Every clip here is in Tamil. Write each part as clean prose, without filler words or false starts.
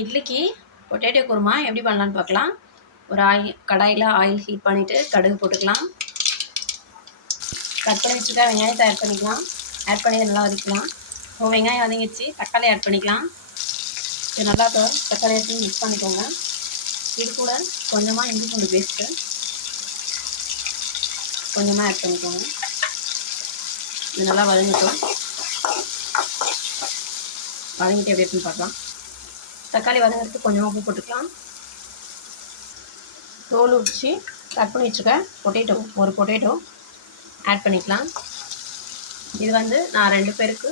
இட்லிக்கு பொட்டேட்டோ குருமா எப்படி பண்ணலான்னு பார்க்கலாம். ஒரு கடாயில் ஆயில் ஹீட் பண்ணிவிட்டு கடுகு போட்டுக்கலாம். கட் பண்ணி வச்சுட்டா வெங்காயத்தை ஆட் பண்ணிக்கலாம். ஆட் பண்ணி நல்லா வதக்கலாம். இப்போ வெங்காயம் வதங்கிடுச்சு, தக்காளி ஆட் பண்ணிக்கலாம். இது நல்லா தக்காளி எடுத்து மிக்ஸ் பண்ணிக்கோங்க. இது கூட கொஞ்சமாக இஞ்சி பூண்டு பேஸ்ட்டு கொஞ்சமாக ஆட் பண்ணிக்கோங்க. இது நல்லா வதங்கிட்டோம். வதங்கிட்டு எப்படி இருக்குன்னு பார்க்கலாம். தக்காளி வதங்கிறதுக்கு கொஞ்சமாக உப்பு போட்டுக்கலாம். தோல் உரித்து கட் பண்ணி வச்சுருக்க ஒரு பொட்டேட்டோ ஆட் பண்ணிக்கலாம். இது நான் 2 பேருக்கு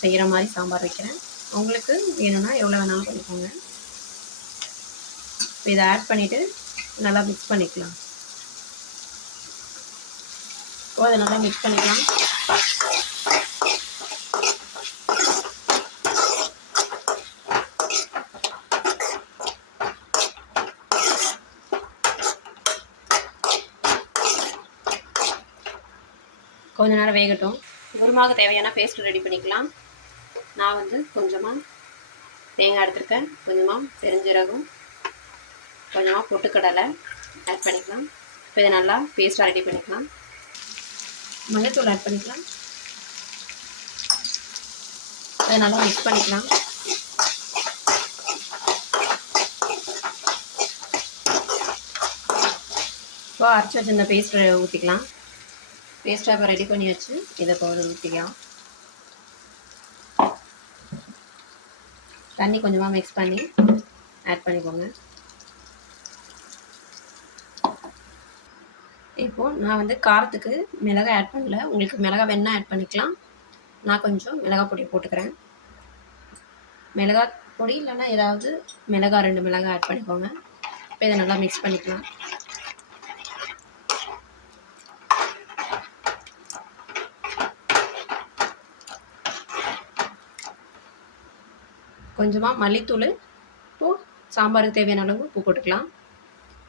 செய்கிற மாதிரி சாம்பார் வைக்கிறேன். உங்களுக்கு வேணும்னா எவ்வளோ வேணாலும் பண்ணிக்கோங்க. இப்போ இதை ஆட் பண்ணிவிட்டு நல்லா மிக்ஸ் பண்ணிக்கலாம். அதை நல்லா மிக்ஸ் பண்ணிக்கலாம். கொஞ்ச நேரம் வேகட்டும். குருமாவுக்கு தேவையான பேஸ்ட் ரெடி பண்ணிக்கலாம். நான் கொஞ்சமாக தேங்காய் எடுத்துருக்கேன், கொஞ்சமாக பெருஞ்சீரகம், கொஞ்சமாக பொட்டுக்கடலை ஆட் பண்ணிக்கலாம். இப்போ இதை நல்லா பேஸ்ட்டாக ரெடி பண்ணிக்கலாம். மஞ்சள்தூள் ஆட் பண்ணிக்கலாம். இதை நல்லா மிக்ஸ் பண்ணிக்கலாம். இப்போ அரைச்சி வச்சு இந்த பேஸ்ட்டை ஊற்றிக்கலாம். பேஸ்ட்டாக இப்போ ரெடி பண்ணி வச்சு இதை பவுடர் ஊற்றிக்கலாம். தண்ணி கொஞ்சமாக மிக்ஸ் பண்ணி ஆட் பண்ணிக்கோங்க. இப்போது நான் காரத்துக்கு மிளகாய் ஆட் பண்ணல. உங்களுக்கு மிளகாய் வேணால் ஆட் பண்ணிக்கலாம். நான் கொஞ்சம் மிளகாய் பொடி போட்டுக்கிறேன். மிளகாய் பொடி இல்லைன்னா ஏதாவது மிளகாய் 2 மிளகாய் ஆட் பண்ணிக்கோங்க. இப்போ இதை நல்லா மிக்ஸ் பண்ணிக்கலாம். கொஞ்சமாக மல்லித்தூள், இப்போது சாம்பாருக்கு தேவையான அளவு உப்பு போட்டுக்கலாம்.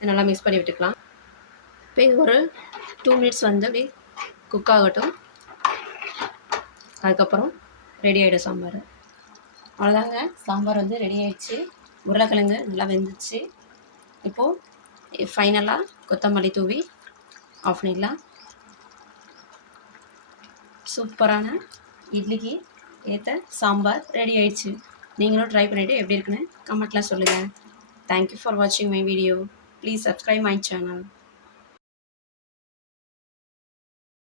நல்லா மிக்ஸ் பண்ணி விட்டுக்கலாம். இப்போ இது ஒரு 2 மினிட்ஸ் அப்படியே குக் ஆகட்டும். அதுக்கப்புறம் ரெடி ஆகிடும் சாம்பார். அவ்வளோதாங்க, சாம்பார் ரெடி ஆகிடுச்சு. உருளைக்கிழங்கு நல்லா வெந்துச்சு. இப்போது ஃபைனலாக கொத்தமல்லி தூவி ஆஃப் பண்ணிடலாம். சூப்பரான இட்லிக்கு ஏற்ற சாம்பார் ரெடி ஆகிடுச்சு. நீங்களும் ட்ரை பண்ணிவிட்டு எப்படி இருக்குன்னு கமெண்ட்டில் சொல்லுங்கள். தேங்க்யூ ஃபார் வாட்சிங் my video. Please subscribe my channel.